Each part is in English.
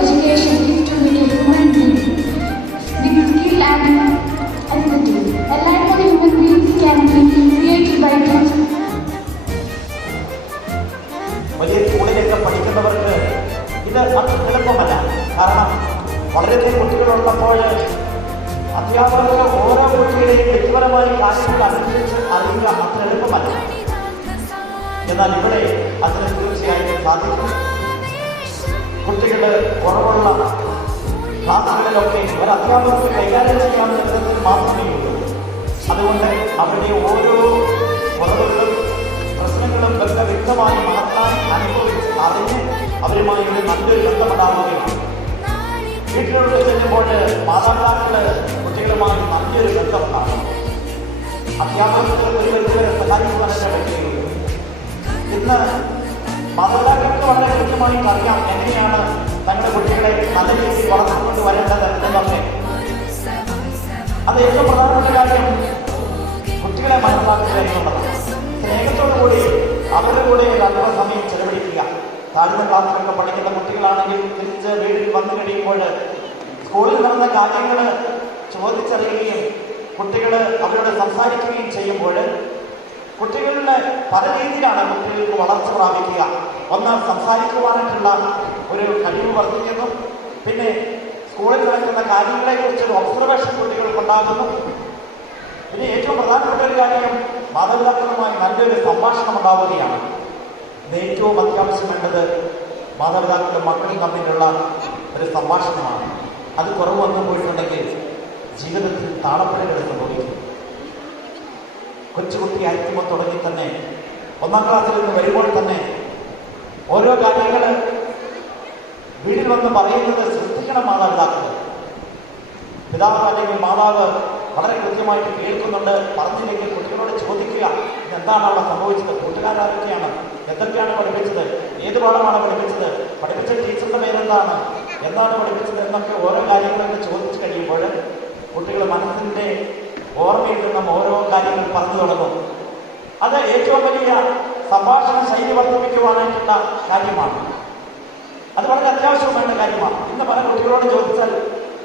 education is to make a human being with skill and ability. A life of human beings can be created by teaching. വലിയ സ്കൂളിലൊക്കെ പഠിക്കുന്നവർക്ക് ഇത് അത്ര എളുപ്പമല്ല. കാരണം വളരെയധികം കുട്ടികളുള്ളപ്പോൾ അധ്യാപകർക്ക് ഓരോ കുട്ടികളെയും വ്യക്തിപരമായി കാര്യങ്ങൾ അനുസരിച്ച് അറിയുക അത്ര എളുപ്പമല്ല. എന്നാൽ ഇവിടെ അതിന് തീർച്ചയായും സാധിക്കും. കുട്ടികൾ കുറവുള്ള ക്ലാസുകളിലൊക്കെ ഒരു അധ്യാപകർക്ക് കൈകാര്യം ചെയ്യാവുന്ന വിധത്തിൽ മാത്രമേ ഉള്ളൂ. അതുകൊണ്ട് അവരുടെ ഓരോ കുറവുകളും പ്രശ്നങ്ങളും ഒക്കെ വ്യക്തമായി മഹത്തായി അനുഭവിച്ച് അറിഞ്ഞ് അവരുമായി ഒരു നല്ലൊരു ബന്ധമുണ്ടാവുകയാണ്. വീട്ടിലോട്ട് ചെല്ലുമ്പോൾ മാതാപിതാക്കള് കുട്ടികളുമായി നല്ലൊരു ബന്ധമുണ്ടാകും. അധ്യാപകർക്ക് ഒരു വ്യക്തികളെ സഹായിക്കുവാനൊക്കെ പറ്റുകയുള്ളൂ. ഇന്ന് മാതാപിതാക്കൾക്ക് വളരെ കൃത്യമായിട്ട് അറിയാം എങ്ങനെയാണ് തങ്ങളുടെ കുട്ടികളെ നല്ല രീതിയിൽ വളർത്തിക്കൊണ്ട് വരേണ്ടത് എന്നൊക്കെ. അത് ഏറ്റവും പ്രധാനപ്പെട്ട കാര്യം കുട്ടികളെ മനസ്സിലാക്കുക എന്നുള്ളതാണ്. സ്നേഹത്തോടുകൂടി അവരുടെ കൂടെ ഒരു അല്പസമയം ചെലവഴിക്കുക. താഴ്ന്ന ക്ലാസ്സിലൊക്കെ പഠിക്കുന്ന കുട്ടികളാണെങ്കിൽ തിരിച്ച് വീട്ടിൽ വന്നു കഴിയുമ്പോൾ സ്കൂളിൽ നടന്ന കാര്യങ്ങൾ ചോദിച്ചറിയുകയും കുട്ടികൾ അവരോട് സംസാരിക്കുകയും ചെയ്യുമ്പോൾ കുട്ടികളുടെ പല രീതിയിലാണ് കുട്ടികൾക്ക് വളർച്ച പ്രാപിക്കുക. ഒന്ന്, സംസാരിക്കുവാനായിട്ടുള്ള ഒരു കഴിവ് വർദ്ധിക്കുന്നു. പിന്നെ സ്കൂളിൽ നടക്കുന്ന കാര്യങ്ങളെക്കുറിച്ച് ഒബ്സർവേഷൻ കുട്ടികൾക്കുണ്ടാകുന്നു. പിന്നെ ഏറ്റവും പ്രധാനപ്പെട്ട ഒരു കാര്യം മാതാപിതാക്കളുമായി നല്ലൊരു സംഭാഷണം ഉണ്ടാവുകയാണ്. ഇത് ഏറ്റവും അത്യാവശ്യം വേണ്ടത് മാതാപിതാക്കളും മക്കളും തമ്മിലുള്ള ഒരു സംഭാഷണമാണ്. അത് കുറവ് വന്നു പോയിട്ടുണ്ടെങ്കിൽ ജീവിതത്തിൽ താളപ്പുഴകൾ സംഭവിക്കും. കൊച്ചുകുട്ടി ആയിരിക്കുമ്പോൾ തുടങ്ങി തന്നെ 1ാം ക്ലാസ്സിൽ നിന്ന് വരുമ്പോൾ തന്നെ ഓരോ കാര്യങ്ങൾ വീട്ടിൽ വന്ന് പറയുന്നത് ശ്രദ്ധിക്കണം മാതാപിതാക്കൾ. പിതാവ് അല്ലെങ്കിൽ മാതാവ് വളരെ കൃത്യമായിട്ട് കേൾക്കുന്നുണ്ട്. പറഞ്ഞില്ലെങ്കിൽ കുട്ടികളോട് ചോദിക്കുക, എന്താണ് അവിടെ സംഭവിച്ചത്, കൂട്ടുകാരൊക്കെയാണ്, എന്തൊക്കെയാണ് പഠിപ്പിച്ചത്, ഏത് പാഠമാണ് പഠിപ്പിച്ചത്, പഠിപ്പിച്ച ടീച്ചറിന്റെ പേരെന്താണ്, എന്താണ് പഠിപ്പിച്ചത് എന്നൊക്കെ ഓരോ കാര്യങ്ങളൊക്കെ ചോദിച്ചു കഴിയുമ്പോൾ കുട്ടികൾ മനസ്സിന്റെ ഓർമ്മയിൽ നിന്നും ഓരോ കാര്യങ്ങൾ പറഞ്ഞു തുടങ്ങും. അത് ഏറ്റവും വലിയ സംഭാഷണ ശൈലി വർദ്ധിപ്പിക്കുവാനായിട്ടുള്ള കാര്യമാണ്. അത് വളരെ അത്യാവശ്യം വേണ്ട കാര്യമാണ്. ഇന്ന് പല കുട്ടികളോട് ചോദിച്ചാൽ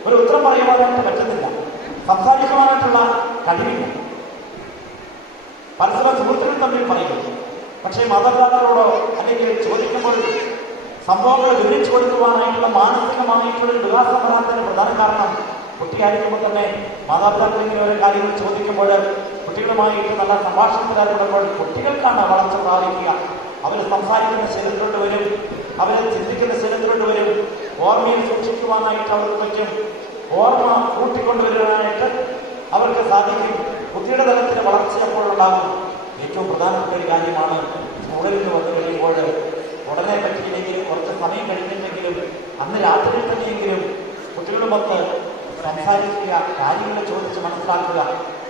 ഒരു ഉത്തരം പറയുവാനായിട്ട് പറ്റുന്നില്ല, സംസാരിക്കുവാനായിട്ടുള്ള കഴിവില്ല. പരസ്പര സുഹൃത്തുക്കൾ തമ്മിൽ പറയുന്നു. പക്ഷേ മാതാപിതാക്കളോടോ അല്ലെങ്കിൽ ചോദിക്കുമ്പോൾ സംഭവങ്ങൾ വിവരിച്ചു കൊടുക്കുവാനായിട്ടുള്ള മാനസികമായിട്ടുള്ള വികാസം വരാത്തതിന് പ്രധാന കാരണം കുട്ടിയായിരിക്കുമ്പോൾ തന്നെ മാതാപിതാക്കൾ ഇങ്ങനെ ഓരോ കാര്യങ്ങൾ ചോദിക്കുമ്പോൾ കുട്ടികളുമായിട്ട് നല്ല സംഭാഷണത്തിലാകുമ്പോൾ കുട്ടികൾക്കാണ് വളർച്ച പ്രാപിക്കുക. അവർ സംസാരിക്കുന്ന ശരീരത്തിലോട്ട് വരും, അവരെ ചിന്തിക്കുന്ന ശരീരത്തിലോട്ട് വരും, ഓർമ്മയിൽ സൂക്ഷിക്കുവാനായിട്ട് അവർക്ക് പറ്റും, ഓർമ്മ കൂട്ടിക്കൊണ്ടുവരുവാനായിട്ട് അവർക്ക് സാധിക്കും. കുട്ടിയുടെ തലത്തിന് വളർച്ച അപ്പോൾ ഉണ്ടാകും. ഏറ്റവും പ്രധാനപ്പെട്ട ഒരു കാര്യമാണ് സ്കൂളിൽ നിന്ന് വന്നു കഴിയുമ്പോൾ ഉടനെ പറ്റിയില്ലെങ്കിലും കുറച്ച് സമയം കഴിഞ്ഞിട്ടെങ്കിലും അന്ന് രാത്രിയിൽ തന്നെയെങ്കിലും കുട്ടികളുമൊത്ത് സംസാരിക്കുക, കാര്യങ്ങൾ ചോദിച്ച് മനസ്സിലാക്കുക.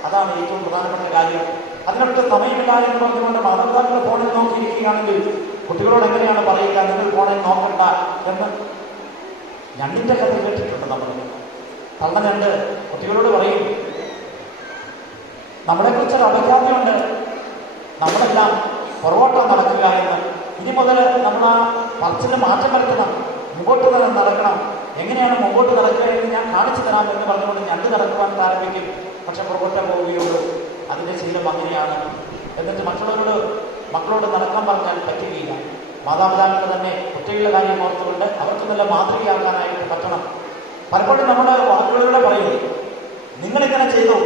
അതാണ് ഏറ്റവും പ്രധാനപ്പെട്ട കാര്യം. അതിനൊട്ട് സമയമില്ല എന്ന് പറഞ്ഞുകൊണ്ട് മാതാപിതാക്കൾ ഫോണിൽ നോക്കിയിരിക്കുകയാണെങ്കിൽ കുട്ടികളോട് എങ്ങനെയാണ് പറയുക, നിങ്ങൾ ഫോണിൽ നോക്കണ്ട എന്ന്. ഞണ്ടിന്റെ കഥ കേട്ടിട്ടുണ്ട് നമ്മൾ. കള്ളഞ്ഞണ്ട് കുട്ടികളോട് പറയും, നമ്മളെക്കുറിച്ചൊരു അപഖ്യാതിയുണ്ട്, നമ്മളെല്ലാം പുറകോട്ടം നടക്കുക എന്ന്. ഇനി മുതൽ നമ്മൾ ആ പറച്ചിന് മാറ്റം വരുത്തണം, മുമ്പോട്ട് തന്നെ നടക്കണം. എങ്ങനെയാണ് മുമ്പോട്ട് നടക്കുക എന്ന് ഞാൻ കാണിച്ചു തരാം എന്ന് പറഞ്ഞുകൊണ്ട് ഞണ്ട് നടക്കുവാൻ ആരംഭിക്കും. പക്ഷെ പുറകോട്ടേ പോവുകയുള്ളൂ. അതിൻ്റെ ശീലം അങ്ങനെയാണ്. എന്നിട്ട് മക്കളോട് നടക്കാൻ പറഞ്ഞാൽ പറ്റുകയില്ല. മാതാപിതാക്കൾ തന്നെ കുട്ടികളുടെ കാര്യം ഓർത്തുകൊണ്ട് അവർക്ക് നല്ല മാതൃകയാകാനായിട്ട് പറ്റണം. പലപ്പോഴും നമ്മുടെ വാക്കുകളിലൂടെ പറയും, നിങ്ങളിങ്ങനെ ചെയ്തു,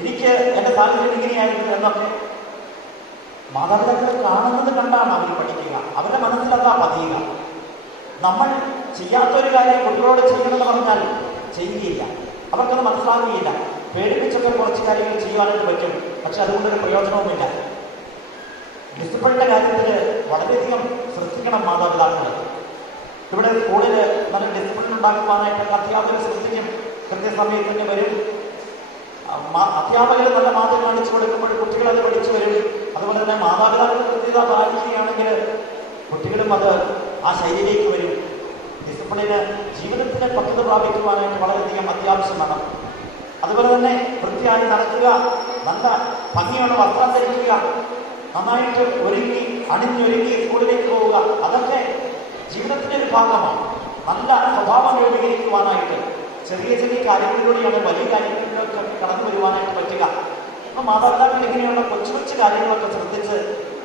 എനിക്ക് എൻ്റെ സാഹചര്യം ഇങ്ങനെയായിരുന്നു എന്നൊക്കെ. മാതാപിതാക്കൾ കാണുന്നത് കണ്ടാണ് അവർ പഠിക്കുക, അവരുടെ മനസ്സിലതാ പതിയുക. നമ്മൾ ചെയ്യാത്തൊരു കാര്യം കുട്ടികളോട് ചെയ്യണമെന്ന് പറഞ്ഞാൽ ചെയ്യുകയില്ല, അവർക്കത് മനസ്സിലാകുകയില്ല. പേടിപ്പിച്ചൊക്കെ കുറച്ച് കാര്യങ്ങൾ ചെയ്യുവാനായിട്ട് പറ്റും, പക്ഷെ അതുകൊണ്ടൊരു പ്രയോജനവുമില്ല. ഡിസിപ്ലിൻ്റെ കാര്യത്തിൽ വളരെയധികം ശ്രദ്ധിക്കണം മാതാപിതാക്കൾ. ഇവിടെ സ്കൂളിൽ നല്ല ഡിസിപ്ലിൻ ഉണ്ടാക്കുവാനായിട്ട് അധ്യാപകർ ശ്രദ്ധിക്കും. കൃത്യസമയത്ത് തന്നെ വരും. അധ്യാപകർ നല്ല മാതൃക കാണിച്ചു കൊടുക്കുമ്പോൾ കുട്ടികളത് പഠിച്ചു വരും. അതുപോലെ തന്നെ മാതാപിതാക്കൾ കൃത്യത പാലിക്കുകയാണെങ്കിൽ കുട്ടികളും അത് ആ ശൈലിയിലേക്ക് വരും. ഡിസിപ്ലിന് ജീവിതത്തിലെ പക്വത പ്രാപിക്കുവാനായിട്ട് വളരെയധികം അത്യാവശ്യമാണ്. അതുപോലെ തന്നെ വൃത്തിയായി നടക്കുക, നല്ല ഭംഗിയുള്ള വസ്ത്രം ധരിക്കുക, നന്നായിട്ട് ഒരുങ്ങി അണിഞ്ഞൊരുങ്ങി സ്കൂളിലേക്ക് പോവുക, അതൊക്കെ ജീവിതത്തിൻ്റെ ഒരു ഭാഗമാണ്. നല്ല സ്വഭാവം രൂപീകരിക്കുവാനായിട്ട് ചെറിയ ചെറിയ കാര്യങ്ങളിലൂടെയാണ് വലിയ കാര്യങ്ങളിലൊക്കെ കടന്നു വരുവാനായിട്ട് പറ്റുക. അപ്പം മാതാപിതാക്കൾ ഇങ്ങനെയുള്ള കൊച്ചു കൊച്ചു കാര്യങ്ങളൊക്കെ ശ്രദ്ധിച്ച്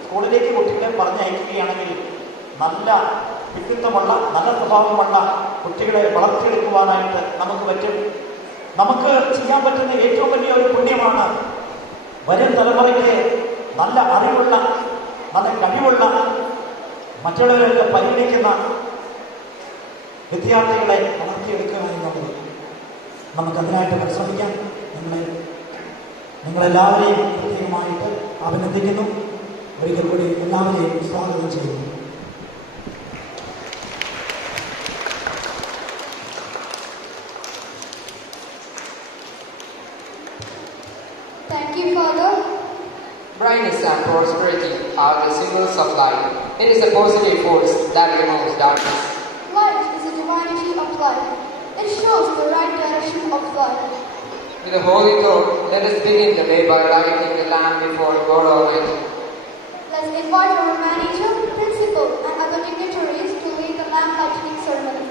സ്കൂളിലേക്ക് കുട്ടികളെ പറഞ്ഞയക്കുകയാണെങ്കിൽ നല്ല വ്യക്തിത്വമുള്ള നല്ല സ്വഭാവമുള്ള കുട്ടികളെ വളർത്തിയെടുക്കുവാനായിട്ട് നമുക്ക് പറ്റും. നമുക്ക് ചെയ്യാൻ പറ്റുന്ന ഏറ്റവും വലിയ ഒരു പുണ്യമാണ് വരും തലമുറയ്ക്ക് നല്ല അറിവുള്ള നല്ല കഴിവുള്ള മറ്റുള്ളവരൊക്കെ പരിഗണിക്കുന്ന വിദ്യാർത്ഥികളെ വളർത്തിയെടുക്കുക എന്നുള്ളത്. നമുക്കതിനായിട്ട് പരിശ്രമിക്കാം. നിങ്ങളെല്ലാവരെയും പ്രത്യേകമായിട്ട് അഭിനന്ദിക്കുന്നു. ഒരിക്കൽ കൂടി എല്ലാവരെയും സ്വാഗതം ചെയ്യുന്നു. Thank you, Father. Brightness and prosperity are the symbols of light. It is a positive force that removes darkness. Light is the divinity of life. It shows the right direction of life. With a holy thought, let us begin the day by lighting the lamp before God Almighty. Let's invite our manager, principal, and other dignitaries to lead the lamp lighting ceremony.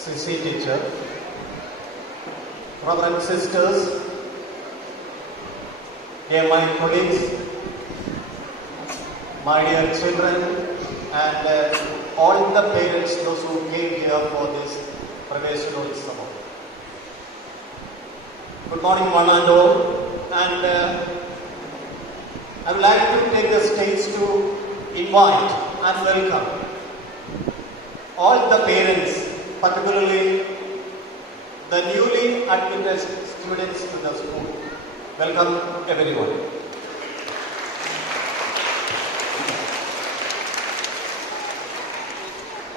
CC teacher, Reverend sisters, dear my colleagues, my dear children, and all the parents, those who came here for this Praveshanotsava. Good morning, one and all, and I would like to take the stage to invite and welcome all the parents, particularly the newly admitted students to the school. Welcome everyone.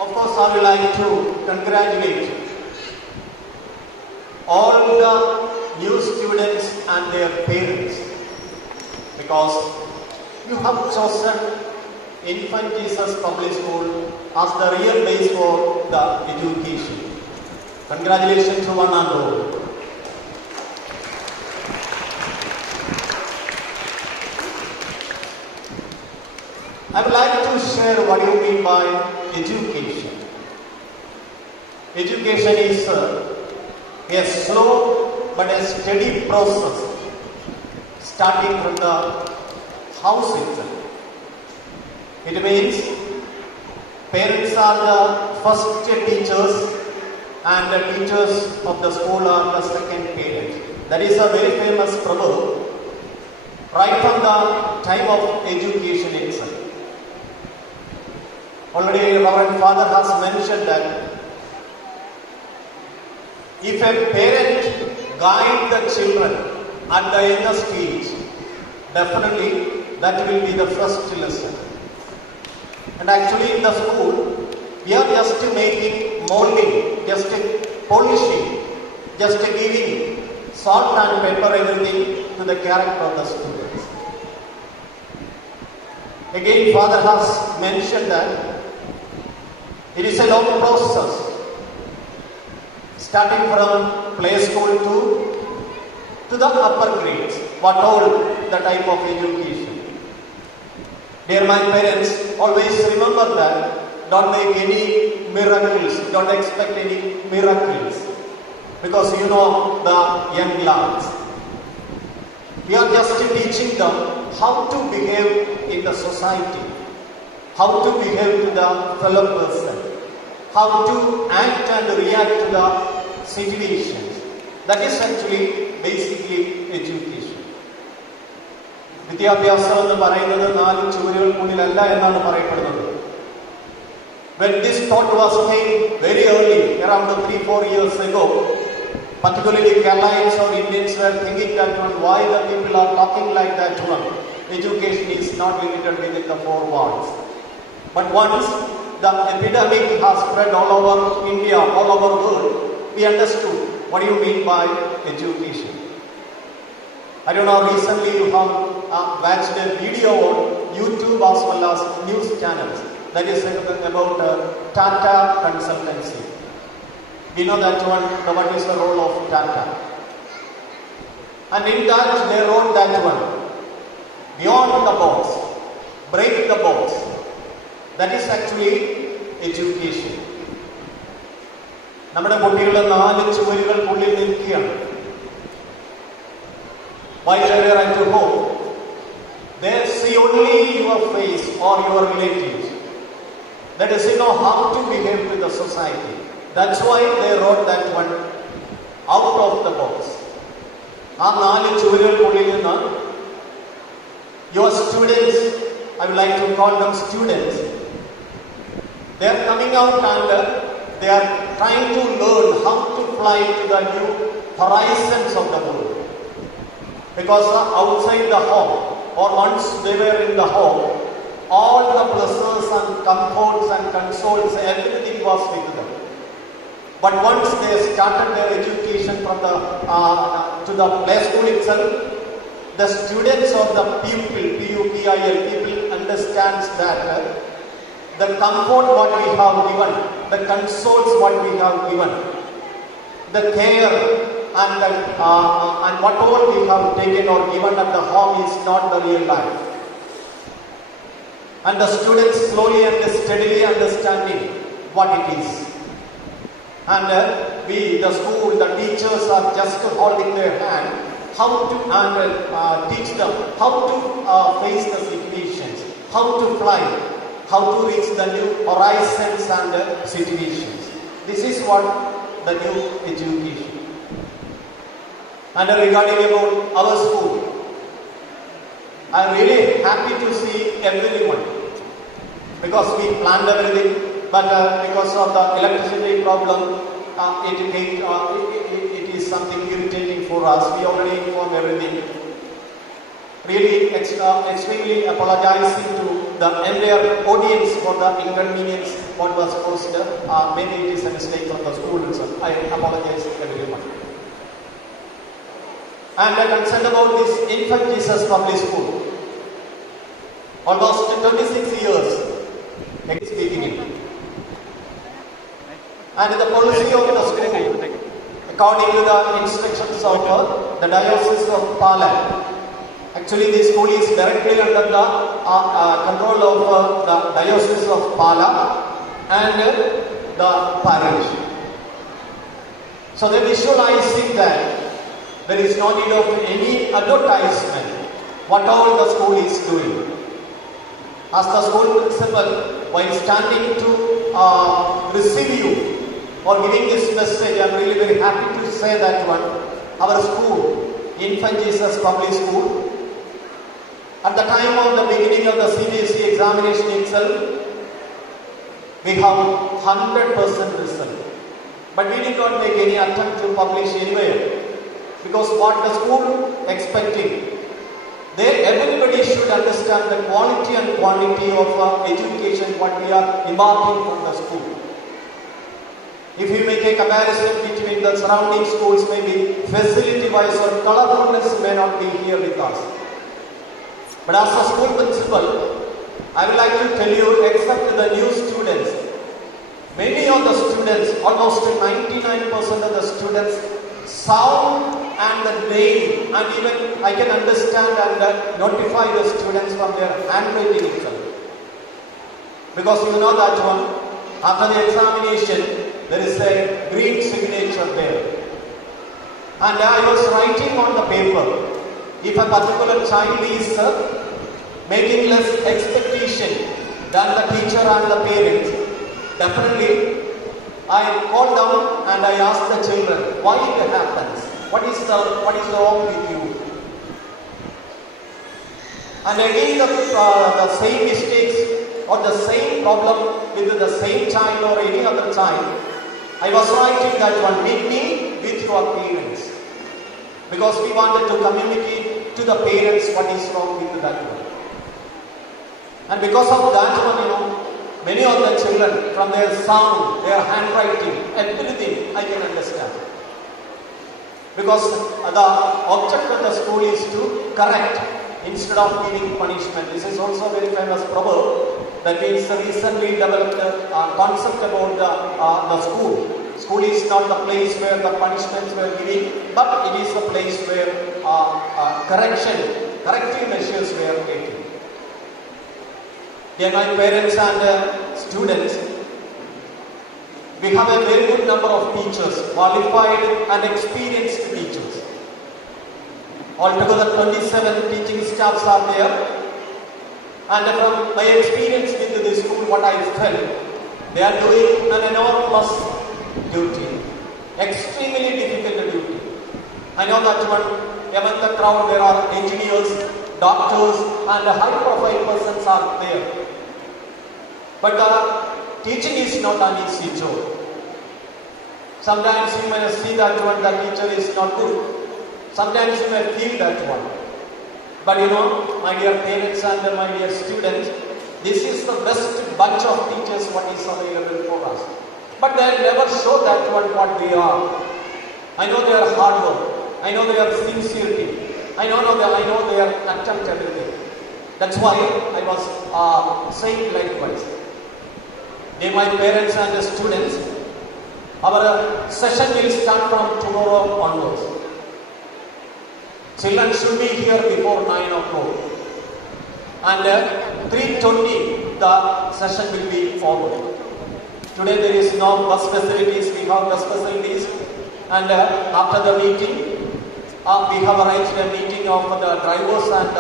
Of course, I would like to congratulate all the new students and their parents, because you have chosen Infant Jesus Public School as the real base for the education. Congratulations to one and all. I would like to share what you mean by education. Education is a slow but a steady process, starting from the house itself. It means parents are the first teachers and the teachers of the school are the second parents. That is a very famous proverb right from the time of education itself. Already our father has mentioned that if a parent guides the children at the youngest age, definitely that will be the first lesson. And actually in the school, we are just making molding, just polishing, just giving salt and pepper everything to the character of the students. Again, Father has mentioned that it is a long process, starting from play school to the upper grades, what all the type of education. Dear my parents, always remember that. Don't make any miracles. Don't expect any miracles. Because you know the young lads. We are just teaching them how to behave in the society. How to behave to the fellow person. How to act and react to the situations. That is actually basically education. വിദ്യാഭ്യാസം എന്ന് പറയുന്നത് 4 ചുവരുകൾക്കുള്ളിലല്ല എന്നാണ് പറയപ്പെടുന്നത്. When this thought was came very early, around 3-4 years ago, particularly Keralites or Indians were thinking that why the people are talking like that one. Education is not limited within the 4 walls. But once the epidemic has spread all over India, all over the world, we understood what do you mean by education. I don't know, recently you have watched a video on YouTube as well as news channels that is about Tata Consultancy. We know that one, what is the role of Tata. And in that they wrote that one, beyond the box, break the box. That is actually education. നമ്മുടെ കുട്ടികൾ 4 ചുവരുകൾക്കുള്ളിൽ നിൽക്കുകയാണ്. While they are at home, they see only your face or your relatives. That is, you know how to behave with the society. That's why they wrote that one out of the box. ആ 4 ചുവരുകൾക്കുള്ളിൽ നിന്ന് your students, I would like to call them students, they are coming out and they are trying to learn how to fly to the new horizons of the world. Because outside the home, or once they were in the home, all the pleasures and comforts and consoles, everything was with them. But once they started their education from the to the play school itself, the students or the pupil, P-U-P-I-L, people understands that the comfort what we have given, the consoles what we have given, the care and what all we have taken or given at the home is not the real life. And the students slowly and steadily understanding what it is. And we, the school, the teachers are just holding their hand, how to teach them how to face the situations, how to fly, how to reach the new horizons and situations. This is what the new education. And regarding about our school, I am really happy to see everyone, because we planned everything, but because of the electricity problem, it is something irritating for us. We already informed everything. Really extremely apologizing to the entire audience for the inconvenience what was caused. Maybe it is a mistake from the school itself. I apologize to everyone. And I am concerned about this Infant Jesus Public School. Almost 26 years it is beginning. And the policy of the school, according to the instructions of the Diocese of Pala, actually this school is directly under the control of the Diocese of Pala and the parish. So they visualizing that there is no need of any advertisement what all the school is doing. As the school principal, while standing to receive you or giving this message, I am really very happy to say that one, our school, Infant Jesus Public School, at the time of the beginning of the CBSE examination itself, we have 100% result. But we did not make any attempt to publish anywhere. Because what the school expecting, everybody should understand the quality and quantity of education what we are embarking from the school. If you make a comparison between the surrounding schools, maybe facility wise or colorfulness may not be here with us. But as a school principal, I would like to tell you, except the new students, many of the students, almost 99% of the students, sound and the name, and even I can understand and notify the students from their handwriting itself. Because you know that one, after the examination, there is a green signature there. And I was writing on the paper, if a particular child is making less expectation than the teacher and the parents, definitely I called down and I asked the children, why it happens? What is wrong with you? And again the same mistakes or the same problem with the same child or any other child, I was writing that one, meet me with your parents. Because we wanted to communicate to the parents what is wrong with that one. And because of that one, many of the children, from their sound, their handwriting, everything I can understand. Because the object of the school is to correct instead of giving punishment. This is also a very famous proverb that is recently developed concept about the school. School is not the place where the punishments were given, but it is the place where corrective measures were taken. Dear my parents and students, we have a very good number of teachers, qualified and experienced teachers. Altogether 27 teaching staffs are there. And from my experience with this school, what I felt, they are doing an enormous duty, extremely difficult duty. I know that among the crowd there are engineers, doctors and high-profile persons are there. But teaching is not an easy job. Sometimes you may see that the teacher is not good. Sometimes you may feel that one. But my dear parents and my dear students, this is the best bunch of teachers what is available for us. But they never show that what they are. I know their hard work. I know their sincerity. I know their attempt everything. That's why I was saying likewise. Dear my parents and the students, our session will start from tomorrow onwards. Children should be here before 9 o'clock. And 3:20 the session will be over. Today there is no bus facilities, we have bus facilities. And after the meeting, we have arranged a meeting of the drivers and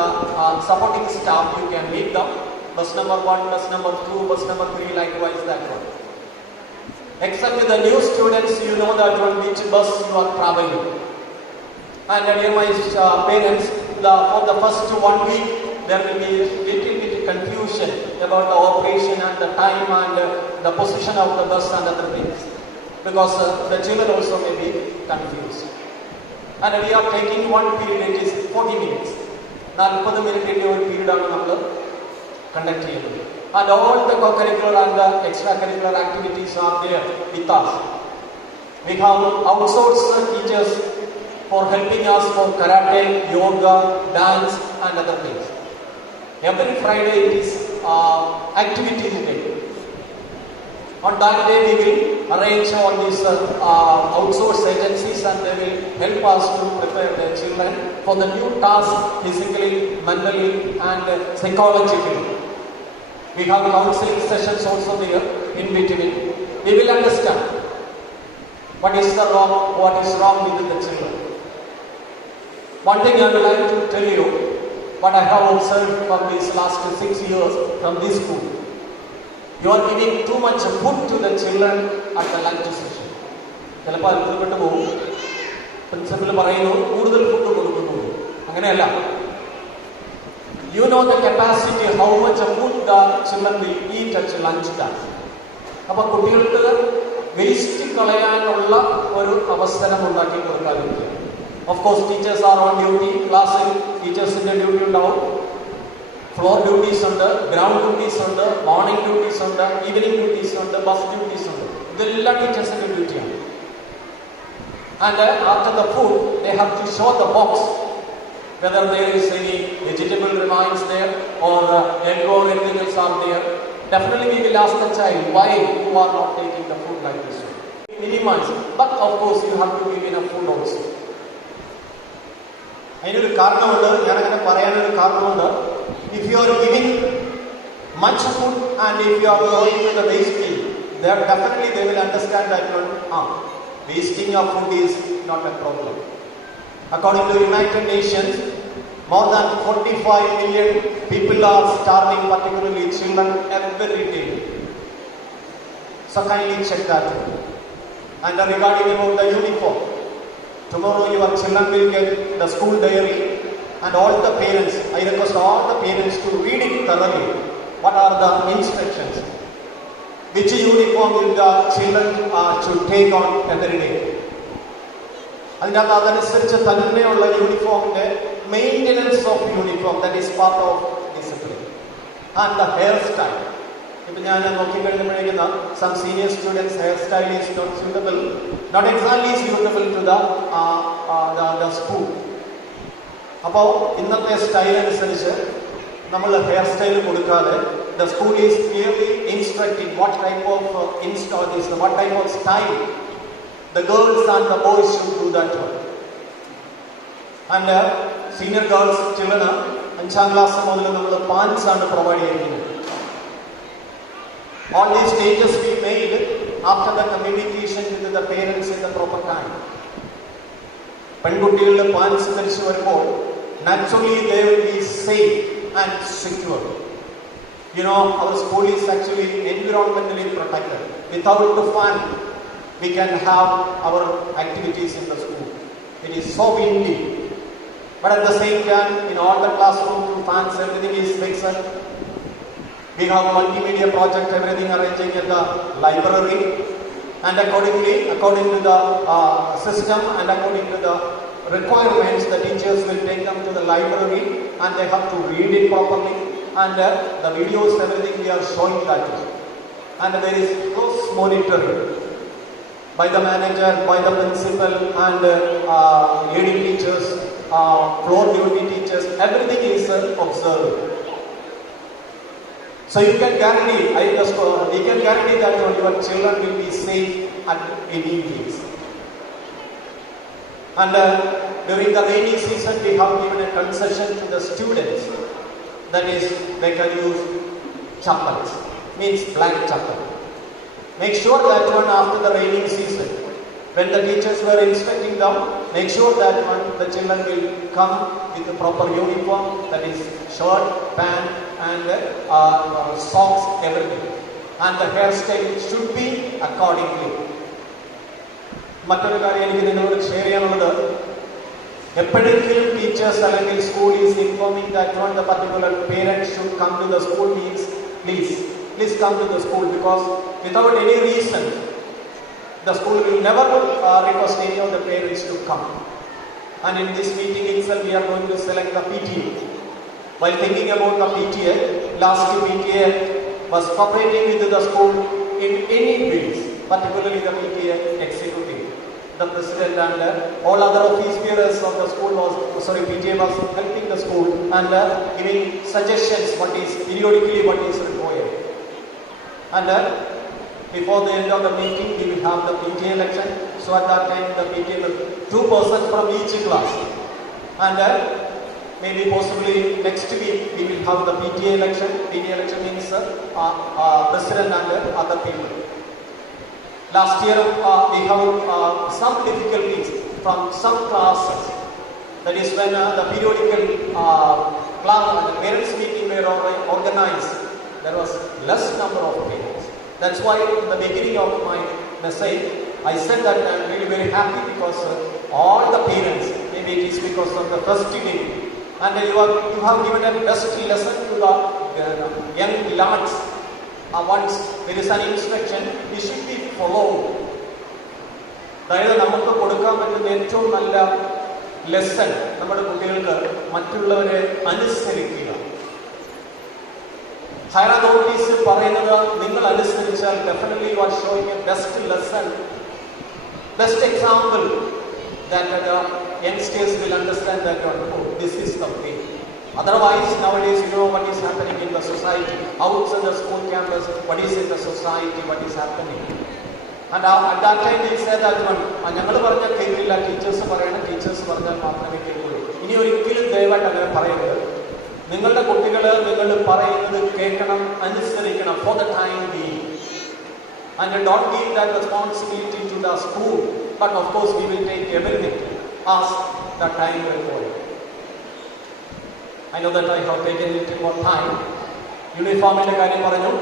supporting staff. You can meet them. Bus number 1, bus number 2, bus number 3, likewise that one. Except with the new students, you know that which bus you are traveling. And dear my parents, for the first 1 week, there will be a little bit confusion about the operation and the time and the position of the bus and other things. Because the children also may be confused. And we are taking one period, it is 40 minutes. 40 minutes period conduct. And all the co-curricular and the extracurricular activities are there with us. We have outsourced teachers for helping us for karate, yoga, dance and other things. Every Friday it is activity day. On that day we will arrange all these outsourced agencies and they will help us to prepare the children for the new task physically, mentally and psychologically. We have counseling sessions also there in between. We will understand what is wrong with the children. One thing I would like to tell you, what I have observed from these last 6 years from this school. You are giving too much food to the children at the lunch session. Principal you know the capacity, how much food the children will eat at lunch time. Of course, teachers are on duty, class teachers in the duty now. Floor duties under, ground duties under, morning duties under, evening duties under, bus duties under. The teachers in the duty. And after the food, they have to show the box whether there is any vegetable remains there or egg or anything else are there. Definitely we will ask the child why you are not taking the food like this. Minimize, but of course you have to give enough food also. If you are giving much food, and if you are going to the wasting, definitely they will understand that wasting of food is not a problem. According to United Nations, more than 45 million people are starving, particularly children, every day. So kindly check that. And regarding about the uniform, tomorrow your children will get the school diary, and all the parents, I request all the parents to read it thoroughly. What are the instructions? Which uniform will the children should take on every day? അതിനകത്ത് അതനുസരിച്ച് തന്നെയുള്ള യൂണിഫോമിന്റെ maintenance of uniform, that is part of discipline. And the hair style. ഇപ്പം ഞാൻ നോക്കിക്കഴിഞ്ഞപ്പോഴേക്കുന്ന some senior students hair style is not suitable, not exactly suitable to the school. അപ്പോൾ ഇന്നത്തെ style അനുസരിച്ച് നമ്മൾ ഹെയർ സ്റ്റൈൽ കൊടുക്കാതെ the school is clearly instructing what type of what type of style the girls and the boys should do that one. And senior girls children 5th class മുതൽ നമ്മൾ pants ആണ് provide ചെയ്യുന്നത്. All these changes we made after the communication with the parents in the proper time. പെൺകുട്ടികളുടെ pants ധരിച്ചു വരുമ്പോൾ naturally they will be safe and secure. You know, our school is actually environmentally protected. Without the fan, we can have our activities in the school. It is so windy. But at the same time, in all the classrooms, fans, everything is fixed. We have a multimedia project, everything arranging in the library. And according to the system and according to the requirements, the teachers will take them to the library and they have to read it properly. And the videos, everything we are showing that. And there is close monitoring by the manager, by the principal, and leading teachers, floor duty teachers. Everything is observed. So you can guarantee, we can guarantee that your children will be safe at any place. And during the rainy season, we have given a concession to the students. That is, they can use chappals, means blank chappal. Make sure that one after the raining season, when the teachers were instructing them, make sure that one the children will come with the proper uniform, that is shirt, pant, and socks, everything. And the hairstyle should be accordingly. മറ്റൊരു കാര്യം എനിക്ക് നിങ്ങളോട് share ചെയ്യാനുള്ളത്, എപ്പോഴെങ്കിലും teachers അല്ലെങ്കിൽ school is informing that one the particular parent should come to the school means please come to the school, because without any reason the school will never request any of the parents to come. And in this meeting itself we are going to select the PTA. While thinking about the PTA, last PTA was cooperating with the school in any ways, particularly the PTA executive. The president and all other office bearers of the school PTA was helping the school and giving suggestions periodically what is required. And before the end of the meeting, we will have the PTA election. So at that time, the PTA will 2 persons from each class. And maybe possibly next week we will have the PTA election. PTA election means president and other people. Last year we have some difficulties from some classes. That is when the periodical class and the parents meeting were organized. There was less number of parents. That's why in the beginning of my message I said that I am really very happy because all the parents, maybe it is because of the first day, and you have given a best lesson to the young lads. Once there is an instruction, it should be followed. അതായത് നമുക്ക് കൊടുക്കാൻ പറ്റുന്ന ഏറ്റവും നല്ല lesson നമ്മുടെ കുട്ടികൾക്ക് മറ്റുള്ളവരെ അനുസരിക്കുക. ഹയർ അതോറിറ്റീസ് പറയുന്നത് നിങ്ങൾ അനുസരിച്ചാൽ definitely you are showing a best lesson, best example that the youngsters will understand that this is the way. Otherwise, nowadays, you know what is happening in the society, outside the school campus, what is in the society, what is happening. And at that time, we said that ഞങ്ങൾ പറഞ്ഞാൽ കേൾക്കില്ല, teachers പറയണം, teachers പറഞ്ഞാൽ മാത്രമേ കേൾക്കുള്ളൂ. ഇനി ഒരിക്കലും ദയവായിട്ട് അങ്ങനെ പറയരുത്. നിങ്ങളുടെ കുട്ടികൾ നിങ്ങൾ പറയുന്നത് കേൾക്കണം, അനുസരിക്കണം for the time being. And don't give that responsibility to the school, but of course we will take everything as the time will go. I know that I have taken a little more time. Uniformന്റെ കാര്യം പറഞ്ഞു.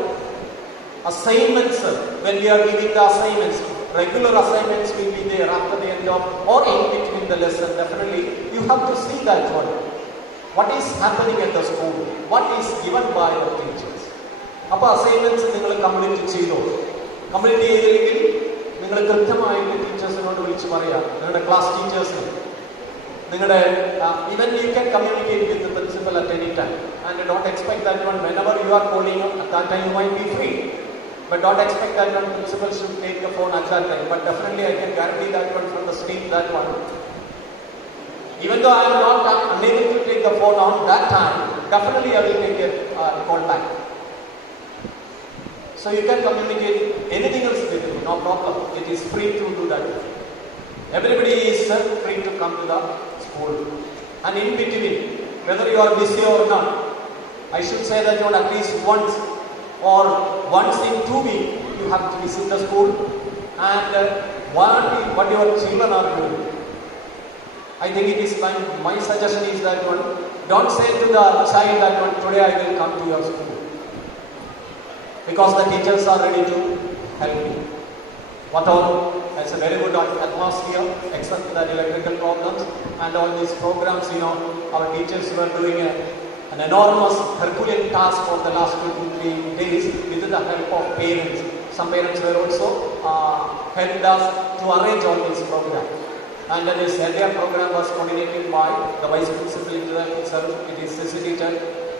Assignments, when we are giving the assignments, regular assignments will be there after the end of or in between the lesson. Definitely you have to see that one. What is happening at the school? What is given by the teachers? അപ്പോൾ assignments നിങ്ങൾ complete ചെയ്തോ? Complete ചെയ്തില്ലെങ്കിൽ നിങ്ങൾ കൃത്യമായിട്ട് ടീച്ചേഴ്സിനോട് വിളിച്ച് പറയാം, നിങ്ങളുടെ class ടീച്ചേഴ്സിന്, നിങ്ങളുടെ even you can communicate with the principal at any time and don't expect that one whenever you are calling at that time you might be free, but don't expect that one principal should take the phone at that time. But definitely I can guarantee that one from the state that one, even though I am not unable to take the phone on that time, definitely I will take a call back. So you can communicate anything else with me, no problem. It is free to do that. Everybody is free to come to the school. And in between, whether you are busy or not, I should say that at least once or once in 2 weeks you have to visit the school and what your children are doing. I think it is fine. My suggestion is that one, don't say to the child that one, today I will come to your school, because the teachers are ready to help you. What all? It's a very good atmosphere, except the electrical problems and all these programs. Our teachers were doing an enormous Herculean task for the last 2 to 3 days with the help of parents. Some parents were also helped us to arrange all these programs. And this entire program was coordinated by the Vice Principal itself. It is Sissy teacher.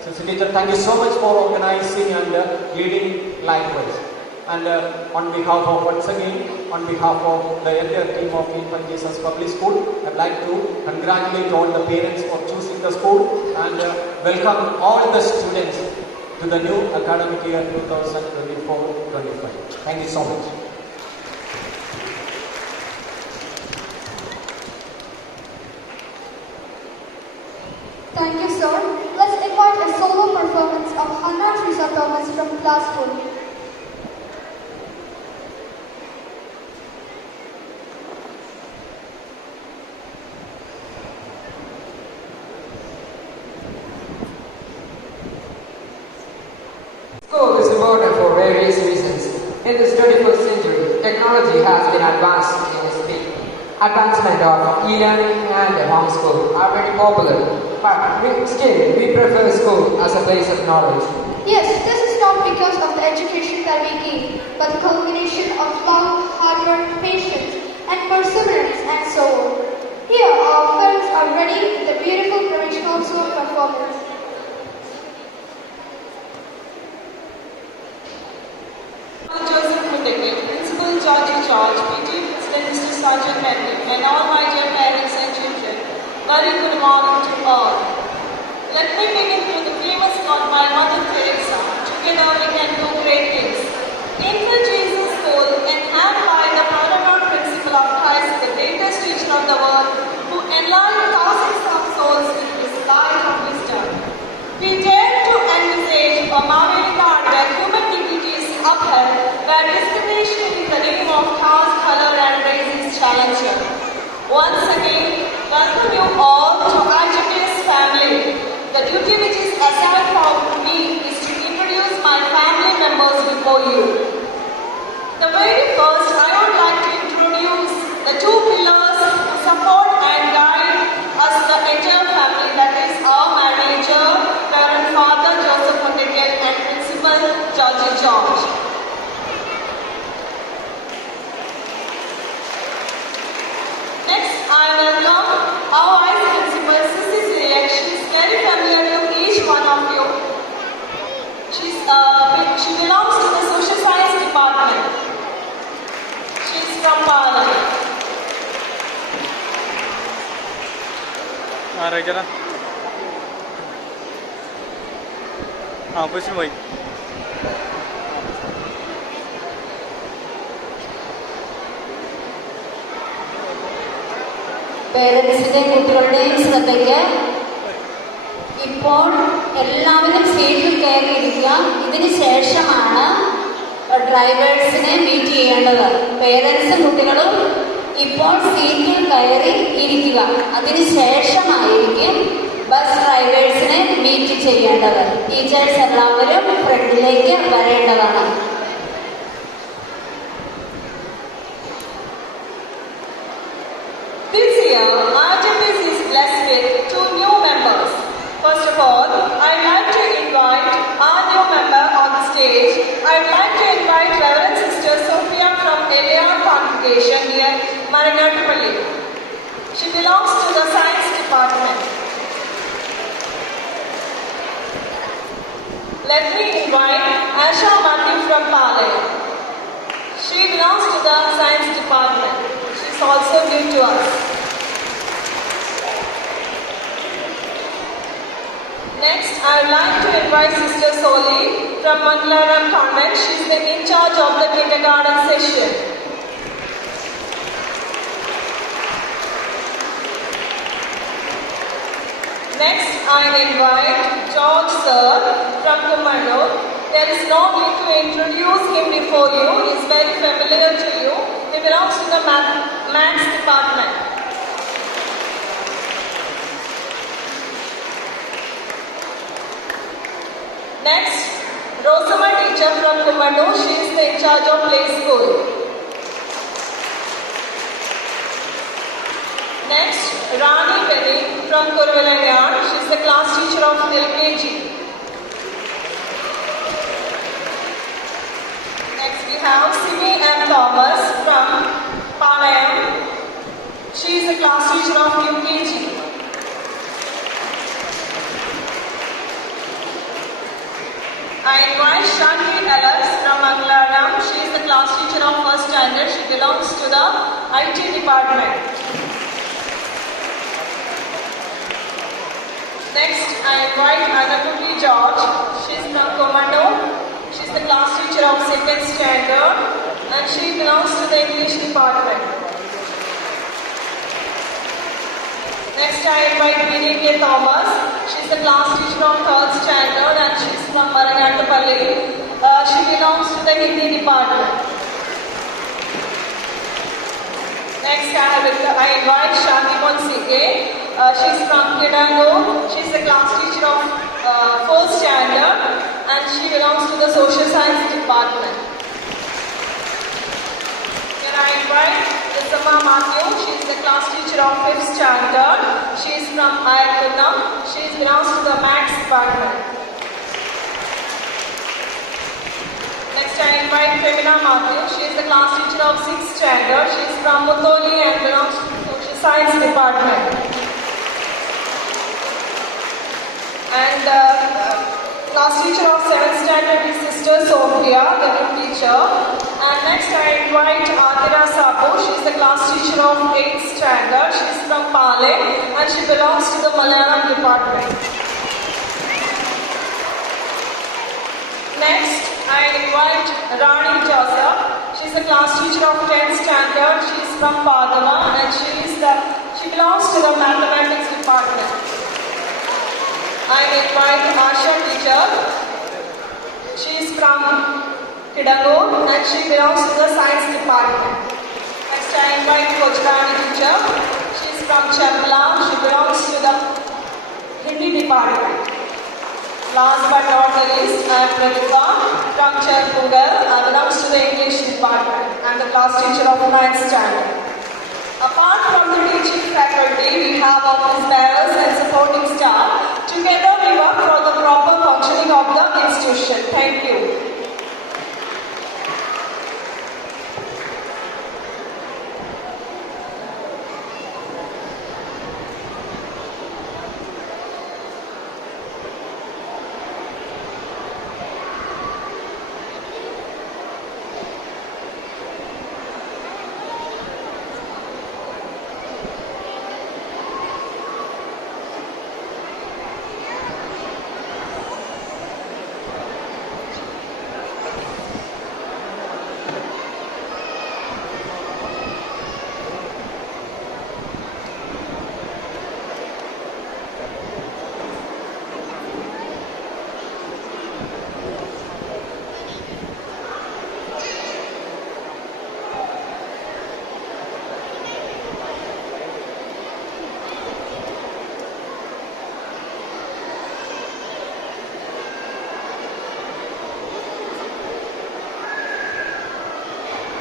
Sissy teacher, thank you so much for organizing and leading likewise. And on behalf of, once again, on behalf of the entire team of Infant Jesus Public School, I'd like to congratulate all the parents for choosing the school and welcome all the students to the new academic year 2024-25. Thank you so much. Thank you, sir. Let's invite a solo performance of Hannah Teresa Thomas from Class 4. School is important for various reasons. In this 21st century, technology has been advanced in its peak. Advancement of e-learning and homeschool are very popular, but still we prefer school as a place of knowledge. Yes, this is not because of the education that we give, but the culmination of love, hard work, patience, and perseverance, and so on. Here, our friends are ready with a beautiful provincial song performance. Joseph Muteki, Principal Georgie George, PT President Mr. Sergeant Henry, and all my dear parents and children, very good morning to all. Let me begin with the famous quote by Mother Teresa, together we can do great things. Infant Jesus School, enhanced by the paramount principle of Christ, the greatest teacher of the world, who enlightened thousands of souls with his light of wisdom. We dare to envisage a marvelous art where human dignity is upheld, where discrimination in the name of caste, color and race is challenged. Once again, welcome you all to IGPS family. The duty which is assigned for me is to introduce my family members before you. The very first, I would like to introduce the two pillars who support and guide us, the entire family, that is our manager, Reverend Father Joseph Muteki, and Principal Georgie George. Next, I welcome our Vice Principal, Sissy Siriak. She is very familiar to each one of you. She belongs to the Social Science Department. She is from Pala. പേരൻസിന്റെയും കുട്ടികളുടെയും ശ്രദ്ധയ്ക്ക് ഇപ്പോൾ എല്ലാവരും സീറ്റിൽ കയറിയിരിക്കുക. ഇതിന് ശേഷമാണ് ഡ്രൈവേഴ്സിനെ meet ചെയ്യേണ്ടത്. പേരൻസും കുട്ടികളും ഇപ്പോൾ സീറ്റിൽ കയറി ഇരിക്കുക. അതിന് ശേഷമായിരിക്കും ബസ് ഡ്രൈവേഴ്സിനെ മീറ്റ് ചെയ്യേണ്ടത്. ടീച്ചേഴ്സ് എല്ലാവരും ഫ്രണ്ടിലേക്ക് വരേണ്ടതാണ്. This year, RTPS is blessed with 2 new members. First of all, I'd like to invite our new member on the stage. I'd like to invite Reverend Sister Sophia from Eliar congregation near Marangatapalli. She belongs to the Science Department. Let me invite Asha Matthew from Pale. She belongs to the Science Department. She's also new to us. Next, I would like to invite Sister Soli from Mangalaram Convent. She's the in charge of the kindergarten session. Next, I invite George Sir from Kumano. There is no need to introduce him before you. He is very familiar to you. He belongs to the Maths department. Next, Rosama teacher from Kumano. She is the in charge of play school. Next, Rani Benny from Kurvalanyan. She is the class teacher of LKG. Next, we have Simi M. Thomas from Palayam. She is the class teacher of UKG. I invite Shanti Ellis from Mangalaram. She is the class teacher of first standard. She belongs to the IT department. Next, I invite Anakuti George. She is from Commando. She is the class teacher of second standard and she belongs to the English department. Next, I invite Vinay Thomas. She is the class teacher of third standard and she is from Marangatapalli. She belongs to the Hindi department. Next, I invite Shanti Monsike. She is from Kidango. She is the class teacher of fourth standard and she belongs to the social science department. Here I invite Isama Matthew. She is the class teacher of fifth standard. She is from Ayatollah. She belongs to the Maths department. Next, I invite Femina Matthew. She is the class teacher of sixth standard. She is from Mutoli and belongs to the social science department. And class teacher of 7th standard is Sister Sophia, the new teacher. And next I invite Adira Sabu. She is the class teacher of 8th standard. She is from Pale and she belongs to the Malayalam department. Next I invite Rani Joseph. She is the class teacher of 10th standard. She is from Padma and she belongs to the mathematics department. I invite Asha teacher. She is from Kidango and she belongs to the science department. Next I invite Kochrani teacher. She is from Chembla. She belongs to the Hindi department. Last but not the least, I am Pratibha from Cherpungal. I belongs to the English department. I am the class teacher of 9th standard. Apart from the teaching faculty, we have office bearers and supporting staff. Together we work for the proper functioning of the institution. Thank you.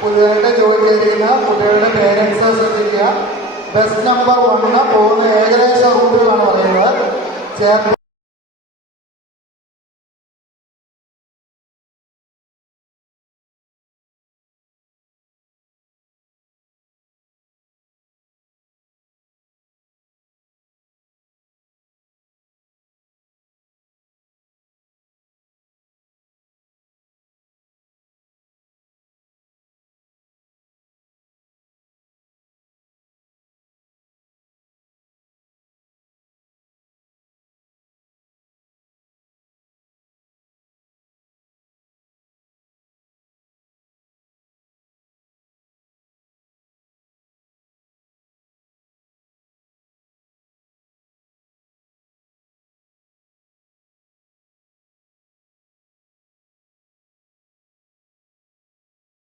പുതിയതായിട്ട് join ചെയ്തിരിക്കുന്ന കുട്ടികളുടെ parents ശ്രദ്ധിക്കുക. Bus number 1 പോകുന്ന ഏകദേശ റൂട്ടുകളാണ് പറയുന്നത്.